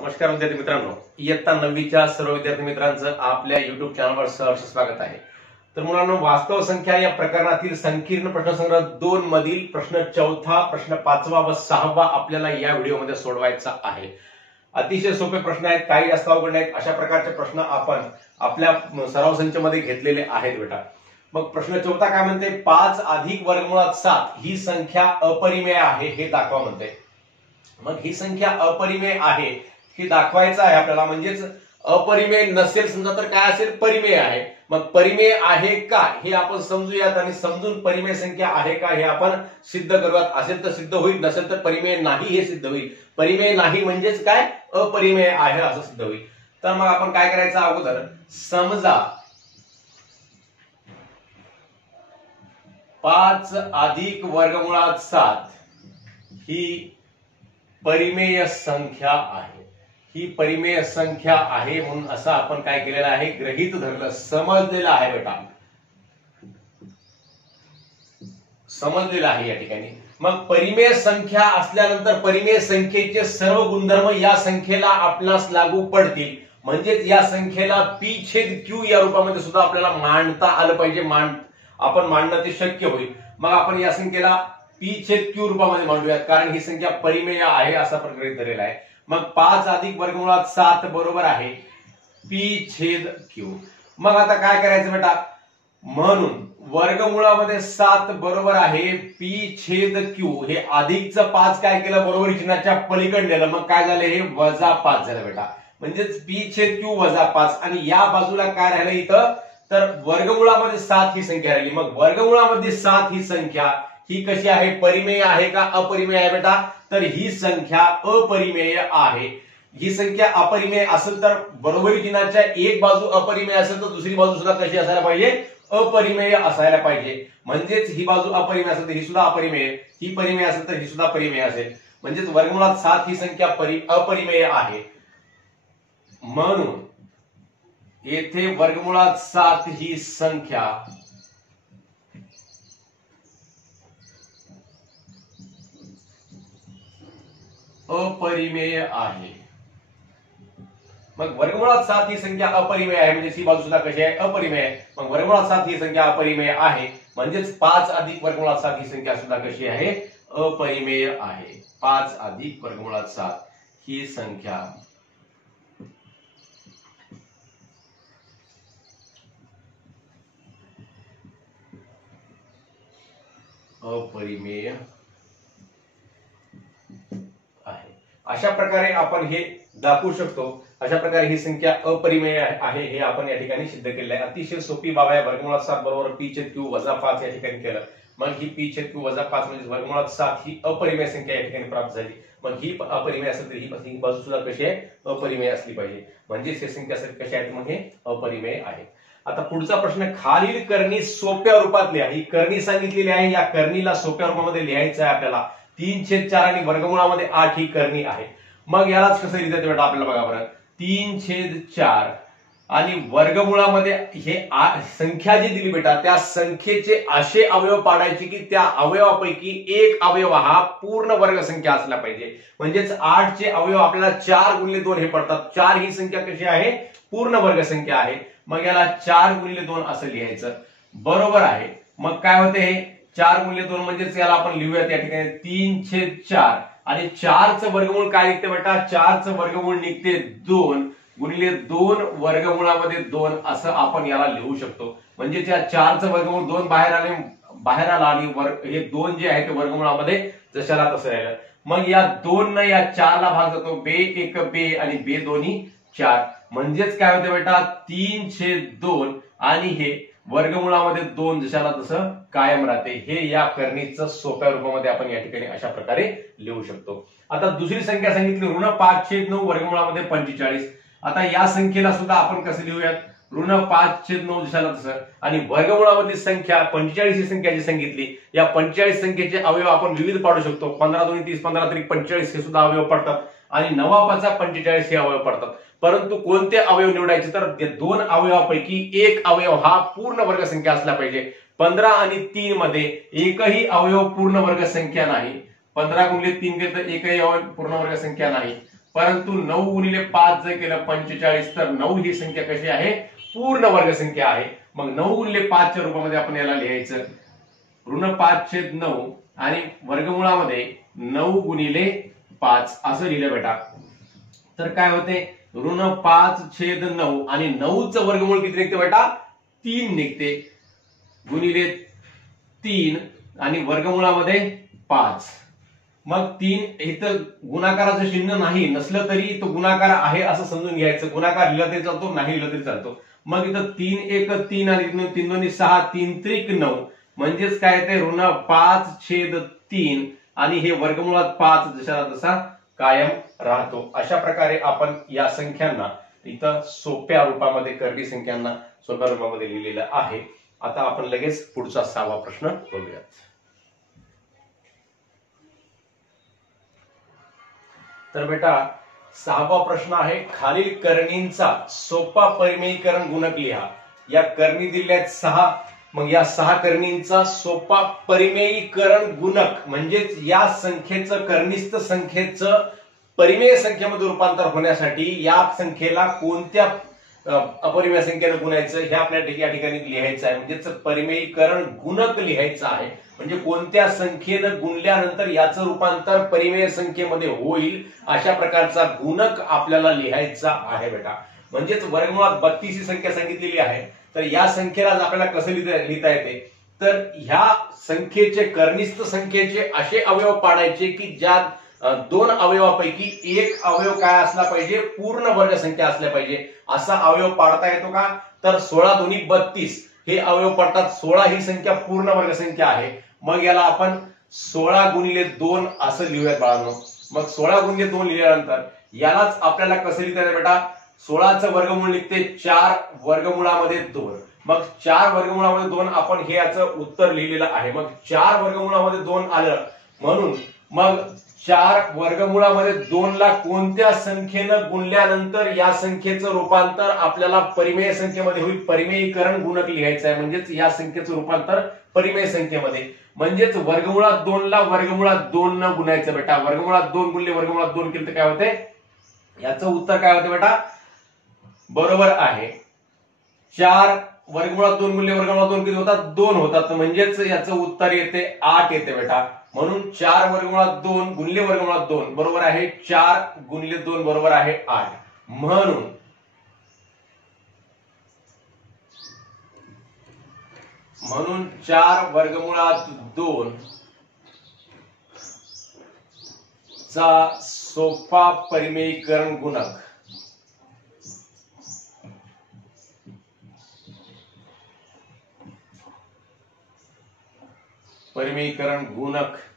नमस्कार विद्यार्थी मित्रांनो, इयत्ता 9वीच्या सर्व विद्यार्थी मित्रांचं आपल्या युट्यूब चॅनलवर सहर्ष स्वागत आहे। तर मुलांनो, वास्तव संख्या या प्रकरणातील संकीर्ण प्रश्नसंग्रह 2 मधील प्रश्न 4, प्रश्न 5 व 6 आपल्याला या व्हिडिओमध्ये सोडवायचा आहे। अतिशय सोपे प्रश्न आहेत, काही जास्त अवघड नाहीत। अशा प्रकारचे प्रश्न आपण आपल्या सराव संचामध्ये घेतलेले आहेत बेटा। मग प्रश्न 4 काय म्हणते, 5 अधिक वर्गमुळात 7 ही संख्या अपरिमेय आहे हे दाखवा म्हणते। मग ही संख्या अपरिमेय आहे हे दाखवायचं आहे आपल्याला, म्हणजेच अपरिमेय नसेल समजा तर काय असेल, परिमेय आहे। मग परिमेय आहे का हे आपण समजूयात आणि समजून परिमेय संख्या आहे का हे आपण सिद्ध करूयात। असेल तर सिद्ध होईल, नसेल तर परिमेय नाही हे सिद्ध होईल। परिमेय नाही म्हणजेच काय, अपरिमेय आहे असं सिद्ध होईल। तर मग आपण काय करायचं, अगोदर समजा 5 अधिक वर्गमुळात 7 ही परिमेय संख्या आहे। ही परिमेय संख्या आहे म्हणून असं आपण काय केलेलं आहे, गृहीत धरलं, समजलेलं आहे बेटा, समजलेलं आहे या ठिकाणी। मग परिमेय संख्या असल्यानंतर परिमेय संख्येचे सर्व गुणधर्म या संख्येला आपणास लागू पडतील, म्हणजेच या संख्येला P छेद Q या रूपामध्ये सुद्धा आपल्याला मांडता आलं पाहिजे। आपण मांडणं ते शक्य होईल। मग आपण या संख्येला P छेद Q रूपामध्ये मांडूयात, कारण ही संख्या परिमेय आहे असा आपण गृहीत धरलेला आहे। मग 5 अधिक वर्गमुळात 7 बरोबर आहे P छेद Q। मग आता काय करायचं बेटा, म्हणून वर्गमुळामध्ये 7 बरोबर आहे P छेद Q। हे अधिकचं 5 काय केलं, बरोबर चिन्हाच्या पलीकडे नेलं, मग काय झालं, हे -5 झालं बेटा, म्हणजेच P छेद Q -5। आणि या बाजूला काय राहिलं इथं, तर वर्गमुळामध्ये 7 ही संख्या राहिली। मग वर्गमुळामध्ये 7 ही संख्या ही कशी आहे, परिमेय आहे का अपरिमेय आहे बेटा, तर ही संख्या अपरिमेय आहे। ही संख्या अपरिमेय असेल तर बरोबरी चिन्हाच्या एक बाजू अपरिमेय असेल तर दुसरी बाजू सुद्धा कशी असायला पाहिजे, अपरिमेय असायला पाहिजे। म्हणजेच ही बाजू अपरिमेय असेल तर ही सुद्धा अपरिमेय, ही परिमेय असेल तर ही सुद्धा परिमेय असेल। म्हणजेच वर्गमुळात 7 ही संख्या अपरिमेय आहे, म्हणून येथे वर्गमुळात 7 ही संख्या अपरिमेय आहे। मग वर्गमुळात 7 ही संख्या अपरिमेय आहे, म्हणजे ही बाजू सुद्धा कशी आहे, अपरिमेय आहे। मग वर्गमुळात 7 ही संख्या अपरिमेय आहे, म्हणजेच 5 अधिक वर्गमुळात 7 ही संख्या सुद्धा कशी आहे, अपरिमेय आहे। 5 अधिक वर्गमुळात 7 ही संख्या अपरिमेय आहे। अशा प्रकारे आपण हे दाखवू शकतो। अशा प्रकारे ही संख्या अपरिमेय आहे हे आपण या ठिकाणी सिद्ध केलेलं आहे। अतिशय सोपी बाब आहे। वर्गमुळात 7 बरोबर P छेद Q -5 या ठिकाणी केलं। मग ही P छेद Q -5 म्हणजे वर्गमुळात 7 ही अपरिमेय संख्या या ठिकाणी प्राप्त झाली। मग ही अपरिमेय असेल तर ही बाजू सुद्धा कशी आहे, अपरिमेय असली पाहिजे, म्हणजे ही संख्या कशी आहे, मग हे अपरिमेय आहे। आता पुढचा प्रश्न, खालील करणी सोप्या रूपात लिहा। ही करणी सांगितलेली आहे, या करणीला सोप्या रूपामध्ये लिहायचं आहे आपल्याला। 3/4 आणि वर्गमुळामध्ये 8 ही करणी आहे। मग यालाच कसं लिहितात बेटा, आपल्याला बघा बरं, 3/4 आणि वर्गमुळामध्ये हे संख्या जी दिली बेटा, त्या संख्येचे असे अवयव पाडायचे की त्या अवयवापैकी एक अवयव हा पूर्ण वर्ग संख्या असला पाहिजे। म्हणजेच 8 चे अवयव आपल्याला 4 × 2 हे पडतात। 4 ही संख्या कशी आहे, पूर्ण वर्ग संख्या आहे। मग याला 4 × 2 असं लिहायचं, बरोबर आहे। मग काय होते, हे 4 × 2 म्हणजेच याला आपण लिहूयात या ठिकाणी 3/4 आणि 4चं वर्गमूळ काय निघते बेटा, 4चं वर्गमूळ निघते 2 × 2 वर्गमुळामध्ये 2 असं आपण याला लिहू शकतो। म्हणजे त्या 4चं वर्गमूळ 2 बाहेर आला आणि हे 2 जे आहे ते वर्गमुळामध्ये जशाला तसं राहिलं। मग या 2 न या 4 ला भाग जातो, बे 1 बे आणि बे 2 4, म्हणजेच काय होते बेटा, 3/2 आणि हे वर्गमुळामध्ये 2 जशाला तसं कायम राहते। हे या करणीचं सोप्या रूपामध्ये आपण या ठिकाणी अशा प्रकारे लिहू शकतो। आता दुसरी संख्या सांगितली, ऋण 5/9 वर्गमुळामध्ये 45। आता या संख्येला सुद्धा आपण कसं लिहूयात, ऋण 5/9 जशाला तसं, आणि वर्गमुळामध्ये संख्या 45 ही संख्या जी सांगितली, या 45 संख्येचे अवयव आपण विविध पाडू शकतो। 15 × 2 = 30, 15 × 3 = 45 हे सुद्धा अवयव पडतात, आणि 9 × 5 = 45 हे अवयव पडतात। परंतु कोणते अवयव निवडायचे, तर 2 अवयवापैकी एक अवयव हा पूर्ण वर्ग संख्या असला पाहिजे। 15 आणि 3 मध्ये एकही अवयव पूर्ण वर्ग संख्या नाही। 15 × 3 एकही अवयव पूर्ण वर्ग संख्या नाही। परंतु 9 गुणिले 5 जर केलं 45, तर 9 ही संख्या कशी आहे, पूर्ण वर्ग संख्या आहे. मग 9 गुणिले 5 च्या रूपामध्ये आपण याला लिहायचं ऋण 5/9 आणि वर्गमुळामध्ये 9 गुणिले 5 असं लिहिलं बेटा. तर काय होते, ऋण 5/9 आणि 9चं वर्गमूळ किती निघते बेटा, 3 निघते, गुणिले 3 आणि वर्गमुळामध्ये 5. मग 3 इथं गुणाकाराचं चिन्ह नाही नसलं तरी तो गुणाकार आहे असं समजून घ्यायचं. गुणाकार लिहिला तरी चालतो, नाही लिहिला तरी चालतो. मग इथं 3 1 3 आणि 3 2 6 3 त्रिक 9 म्हणजेच काय ते ऋण 5/3 आणि हे वर्गमुळात 5 जसा तसा कायम राहतो. अशा प्रकारे आपण या संख्यांना इथं सोप्या रूपामध्ये, कर्णी संख्यांना सोप्या रूपामध्ये लिहिलेलं आहे. आता आपण लगेच पुढचा 6वा प्रश्न बघूयात. तर बेटा 6वा प्रश्न आहे, खालील करणींचा सोपा परिमेयीकरण गुणक लिहा. या करणी दिल्यात 6. मग या 6 करणींचा सोपा परिमेयीकरण गुणक म्हणजेच या संख्येचं, करणीस्थ संख्येचं परिमेय संख्येमध्ये रूपांतर होण्यासाठी या संख्येला कोणत्या अपरिमेय संख्येने गुणायचं हे आपल्याला या ठिकाणी लिहायचं आहे. म्हणजेच परिमेयीकरण गुणक लिहायचं आहे. म्हणजे कोणत्या संख्येनं गुणल्यानंतर याचं रूपांतर परिमेय संख्येमध्ये होईल अशा प्रकारचा गुणक आपल्याला लिहायचा आहे बेटा. म्हणजेच वर्गमुळात 32 ही संख्या सांगितलेली आहे. तर या संख्येला आपल्याला कसं लिहिता येते, तर ह्या संख्येचे, करणीस्थ संख्येचे असे अवयव पाडायचे की ज्या 2 अवयवापैकी एक अवयव काय असला पाहिजे, पूर्ण वर्ग संख्या असल्या पाहिजे. असा अवयव पाडता येतो का, तर 16 2 32 हे अवयव पडतात. 16 ही संख्या पूर्ण वर्ग संख्या आहे. मग याला आपण 16 गुणिले 2 असं लिहूयात बाळांनो. मग 16 गुणिले 2 लिहिल्यानंतर यालाच आपल्याला कसं लिहिता येतं बेटा, 16चं वर्गमूळ निघते 4 वर्गमुळामध्ये 2. मग 4 वर्गमुळामध्ये 2 आपण हे याचं उत्तर लिहिलेलं आहे. मग 4 वर्गमुळामध्ये 2 आलं म्हणून मग 4 वर्गमुळामध्ये 2 ला कोणत्या संख्येनं गुणल्यानंतर या संख्येचं रूपांतर आपल्याला परिमेय संख्येमध्ये होईल. परिमेयीकरण गुणक लिहायचं आहे. म्हणजेच या संख्येचं रूपांतर परिमेय संख्येमध्ये. म्हणजेच वर्गमुळात 2 ला वर्गमुळात 2 न गुणायचं बेटा. वर्गमुळात 2 गुणले वर्गमुळात 2 केलं तर काय होते, याचं उत्तर काय होते बेटा, बरोबर आहे 4 वर्गमुळात 2 गुणले वर्गमुळात 2 किती होतात, 2 होतात. म्हणजेच याचं उत्तर येते 8 येते बेटा. म्हणून 4 वर्गमुळात 2 गुणले वर्गमुळात 2 बरोबर आहे 4 गुणले 2 बरोबर आहे 8. म्हणून 4 वर्गमुळात 2 चा सोपा परिमेयीकरण गुणक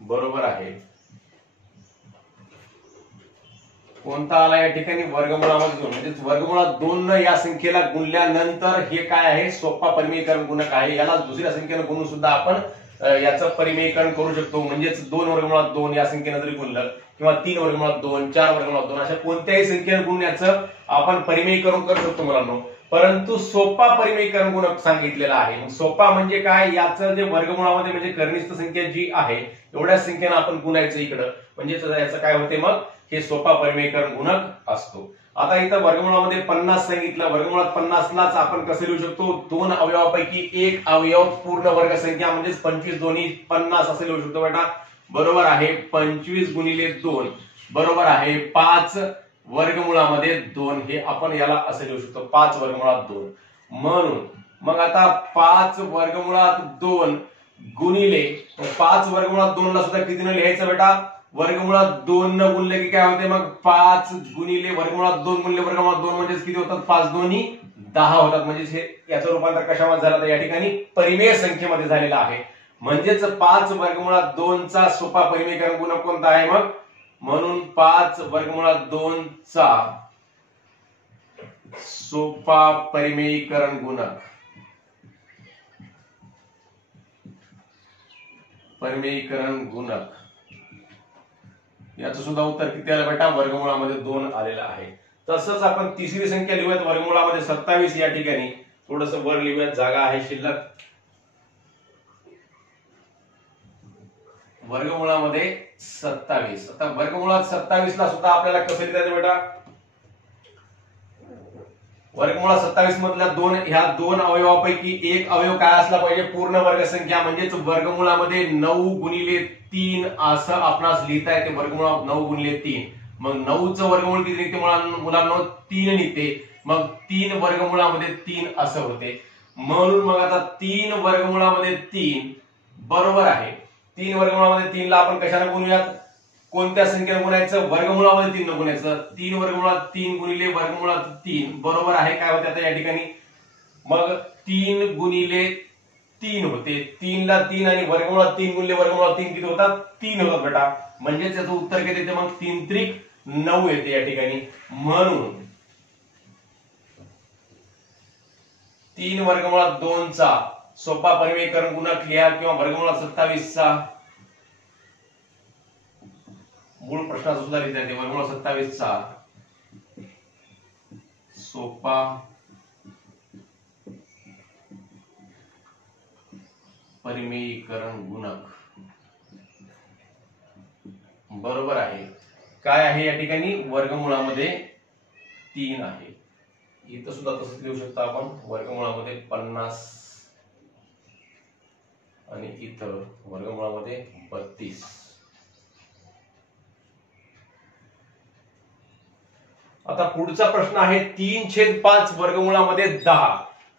बरोबर आहे कोणता आला या ठिकाणी, वर्गमुळामध्ये 2. म्हणजे वर्गमुळात 2 न या संख्येला गुणल्यानंतर हे काय आहे, सोपा परिमेयीकरण गुणक आहे. याला दुसऱ्या संख्येनं गुणून सुद्धा आपण याचं परिमेयीकरण करू शकतो. म्हणजेच 2 वर्गमुळात 2 या संख्येनं जरी गुणलं किंवा 3 वर्गमुळात 2, 4 वर्गमुळात 2 अशा कोणत्याही संख्येनं गुणून याचं आपण परिमेयीकरण करू शकतो मुलांनो. परंतु सोपा परिमेयीकरण गुणक सांगितलेला आहे. सोपा म्हणजे काय, याचं जे वर्गमुळामध्ये म्हणजे कनिष्ठ संख्या जी आहे एवढ्या संख्येनं आपण गुणायचं इकडं. म्हणजे याचं काय होते, मग हे सोपा परिमेयीकरण गुणक असतो. आता इथं वर्गमुळामध्ये 50 सांगितलं. वर्गमुळात 50 लाच आपण कसं लिहू शकतो, 2 अवयवापैकी एक अवयव पूर्ण वर्ग संख्या म्हणजेच 25 दोन्ही 50 असं लिहू शकतो बेटा. बरोबर आहे 25 गुणिले 2 बरोबर आहे 5 वर्गमुळामध्ये 2. हे आपण याला असं लिहू शकतो 5 वर्गमुळात 2. म्हणून मग आता 5 वर्गमुळात 2 गुणिले 5 वर्गमुळात 2 ला सुद्धा कितीने लिहायचं बेटा, वर्गमुळात 2 न गुणले की काय होते, मग 5 गुणिले वर्गमुळात 2 गुणले वर्गमुळात 2 म्हणजेच किती होतात, 5 दोन्ही 10 होतात. म्हणजेच हे याचं रूपांतर कशामध्ये झालं तर या ठिकाणी परिमेय संख्येमध्ये झालेलं आहे. म्हणजेच 5 वर्गमुळात 2 चा सोपा परिमेयीकरण गुणक कोणता आहे, मग म्हणून 5 वर्गमुळात 2 चा सोपा परिमेयीकरण गुणक याचं सुद्धा उत्तर किती आलं बेटा, वर्गमुळामध्ये 2 आलेलं आहे. तसंच आपण तिसरी संख्या लिहूयात वर्गमुळामध्ये 27. या ठिकाणी थोडस वर लिहूयात, जागा आहे शिल्लक. वर्गमुळामध्ये 27. आता वर्गमुळात 27 ला सुद्धा आपल्याला कसं लिहायचं बेटा? वर्गमुळात 27 मधल्या ह्या दोन अवयवापैकी एक अवयव काय असला पाहिजे? पूर्ण वर्गसंख्या, म्हणजेच वर्गमुळामध्ये 9 गुणिले 3 असं आपणास लिहिता येते. वर्गमुळात 9 गुणिले 3. मग 9चं वर्गमूळ किती निघते मुलांना? 3 निघते. मग 3 वर्गमुळामध्ये 3 असं होते. म्हणून मग आता 3 वर्गमुळामध्ये 3 बरोबर आहे. 3 वर्गमुळामध्ये 3 ला आपण कशाने गुणूयात? कोणत्या संख्येने गुणायचं? वर्गमुळामध्ये 3 ने गुणायचं. 3 वर्गमुळात 3 गुणिले वर्गमुळात 3 बरोबर आहे. काय होते आता या ठिकाणी? मग 3 गुणिले 3 होते. 3 ला 3 आणि वर्गमुळात 3 गुणिले वर्गमुळात 3 किती होतात? 3 होतात बेटा. म्हणजे त्याचं उत्तर किती येते? मग 3 त्रिक 9 येते या ठिकाणी. म्हणून 3 वर्गमुळात 2 चा सोपा परिमेयकरण गुणक लिहा किंवा वर्गमुळात 27 चा मूळ प्रश्नाचा सुद्धा लिहिता येते. वर्गमुळात 27 चा सोपा परिमेयीकरण गुणक बरोबर आहे. काय आहे या ठिकाणी? वर्गमुळामध्ये 3 आहे. इथं सुद्धा तसंच लिहू शकतो आपण. वर्गमुळामध्ये 50 आणि इथं वर्गमुळामध्ये 32. आता पुढचा प्रश्न आहे 3/5 वर्गमुळामध्ये 10.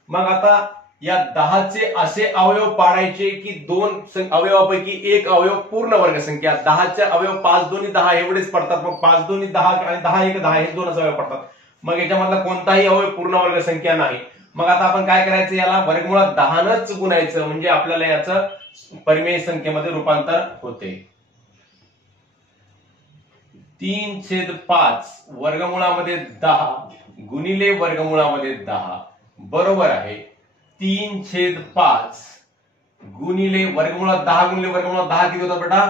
मग आता या 10चे असे अवयव पाडायचे की दोन अवयवापैकी एक अवयव पूर्ण वर्गसंख्या. 10चे अवयव 5 दोन्ही 10 एवढेच पडतात. मग 5 दोन्ही 10 आणि 10 एक 10 हे दोनच अवयव पडतात. मग याच्यामधला कोणताही अवयव पूर्ण वर्गसंख्या नाही. मग आता आपण काय करायचं? याला वर्गमुळात 10नच गुणायचं, म्हणजे आपल्याला याचं परिमेय संख्येमध्ये रूपांतर होते. 3/5 वर्गमुळामध्ये 10 गुणिले वर्गमुळामध्ये 10 बरोबर आहे. 3/5 गुणिले वर्गमुळात 10 गुणिले वर्गमुळात 10 किती होतात बेटा?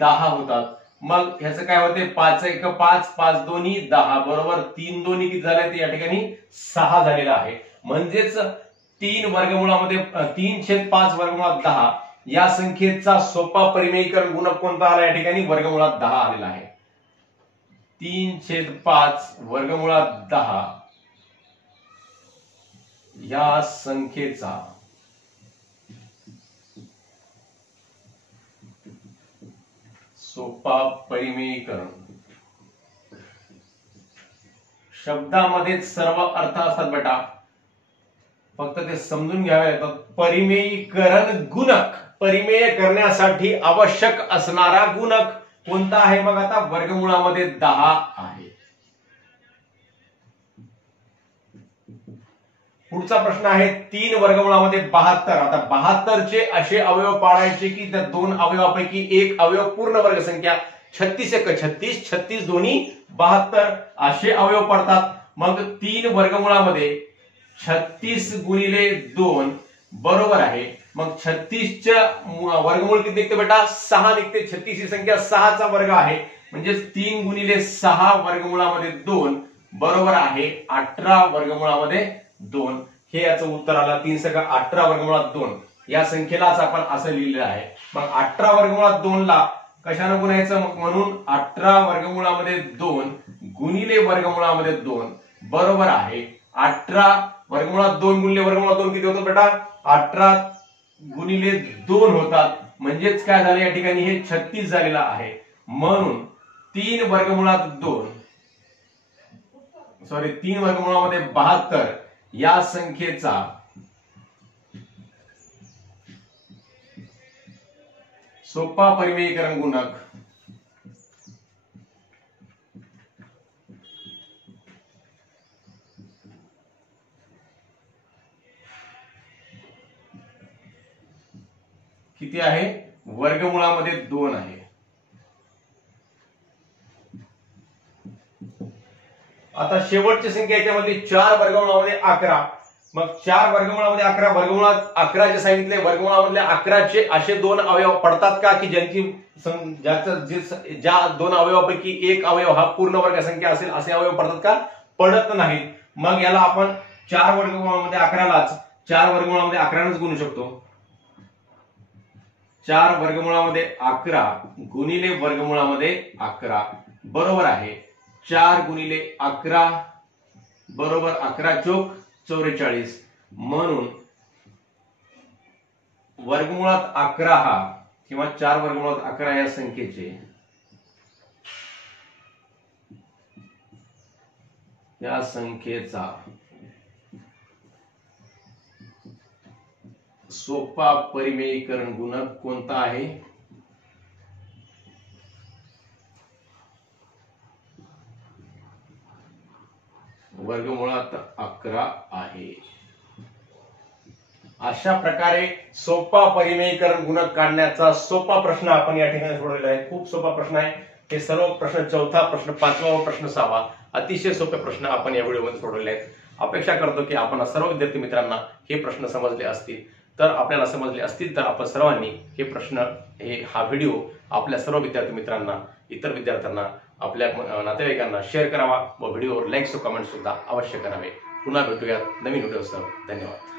10 होतात. मग ह्याचं काय होते? 5 1 5 5 दोन्ही 10 बरोबर. 3 दोन्ही किती झाले? ते या ठिकाणी 6 झालेला आहे. म्हणजेच 3 वर्गमुळामध्ये 3/5 वर्गमुळात 10 या संख्येचा सोपा परिमेयीकरण गुणक कोणता आला? या ठिकाणी वर्गमुळात 10 आलेला आहे. 3/5 वर्गमुळात 10 या संख्येचा सोपा परिमेयीकरण. शब्दामध्ये सर्व अर्थ असतात बेटा, फक्त ते समजून घ्यावे लागतात. परिमेयीकरण गुणक, परिमेय करण्यासाठी आवश्यक असणारा गुणक कोणता आहे? मग आता वर्गमुळामध्ये 10 आहे. पुढचा प्रश्न आहे 3 वर्गमुळामध्ये 72. आता 72चे असे अवयव पाडायचे की त्या दोन अवयवापैकी एक अवयव पूर्ण वर्गसंख्या. 36 1 36 36 दोन्ही 72 असे अवयव पडतात. मग 3 वर्गमुळामध्ये 36 गुणिले 2 बरोबर आहे. मग 36च्या वर्गमूळ किती निघते बेटा? 6 निघते. 36 ही संख्या 6चा वर्ग आहे. म्हणजे 3 गुणिले 6 वर्गमुळामध्ये 2 बरोबर आहे 18 वर्गमुळामध्ये 2. हे याचं उत्तर आलं. 3 × 18 वर्गमुळात 2 या संख्येलाच आपण असं लिहिलेलं आहे. मग 18 वर्गमुळात 2 ला कशाने गुणायचं? म्हणून 18 वर्गमुळामध्ये 2 गुणिले वर्गमुळामध्ये 2 बरोबर आहे 18 वर्गमुळात 2 गुणिले वर्गमुळात 2 किती होतात बेटा? 18 गुणिले 2 होतात. म्हणजेच काय झालं? या ठिकाणी हे 36 झालेला आहे. म्हणून 3 वर्गमुळात 2 3 वर्गमुळामध्ये 72 या संख्येचा सोपा परिमेयीकरण गुणक किती आहे? वर्गमुळामध्ये 2 आहे. आता शेवटची संख्या याच्यामध्ये 4 वर्गमुळामध्ये 11. मग 4 वर्गमुळामध्ये 11 वर्गमुळात 11 जे सांगितले वर्गमुळामधले 11चे असे दोन अवयव पडतात का की ज्या दोन अवयवापैकी एक अवयव हा पूर्ण वर्गसंख्या असेल असे अवयव पडतात का? पडत नाहीत. मग याला आपण 4 वर्गमुळामध्ये 11लाच 4 वर्गमुळामध्ये 11नेच गुणू शकतो. 4 वर्गमुळामध्ये 11 गुणिले वर्गमुळामध्ये 11 बरोबर आहे 4 गुणिले 11 बरोबर 11 चोक 44 म्हणून वर्गमुळात 11 हा किंवा 4 वर्गमुळात 11 या संख्येचा सोपा परिमेयीकरण गुणक कोणता आहे? वर्गमुळात 11 आहे। अशा प्रकारे सोपा परिमेयीकरण गुणक काढण्याचा सोपा प्रश्न आपण या ठिकाणी सोडवलेला आहे। खूप सोपा प्रश्न आहे। हे सर्व प्रश्न, चौथा प्रश्न, पाचवा प्रश्न, सहावा, अतिशय सोपे प्रश्न आपण या व्हिडिओमध्ये सोडवले आहेत। अपेक्षा करतो की आपण सर्व विद्यार्थी मित्रांना हे प्रश्न समजले असतील। तर आपल्याला समजले असतील तर आपण सर्वांनी हा व्हिडिओ आपल्या सर्व विद्यार्थी मित्रांना, इतर विद्यार्थ्यांना, आपल्या नातेवाईकांना शेअर करावा व व्हिडिओवर लाईक व कमेंट सुद्धा अवश्य करावे। पुन्हा भेटूयात नवीन व्हिडिओसह। धन्यवाद।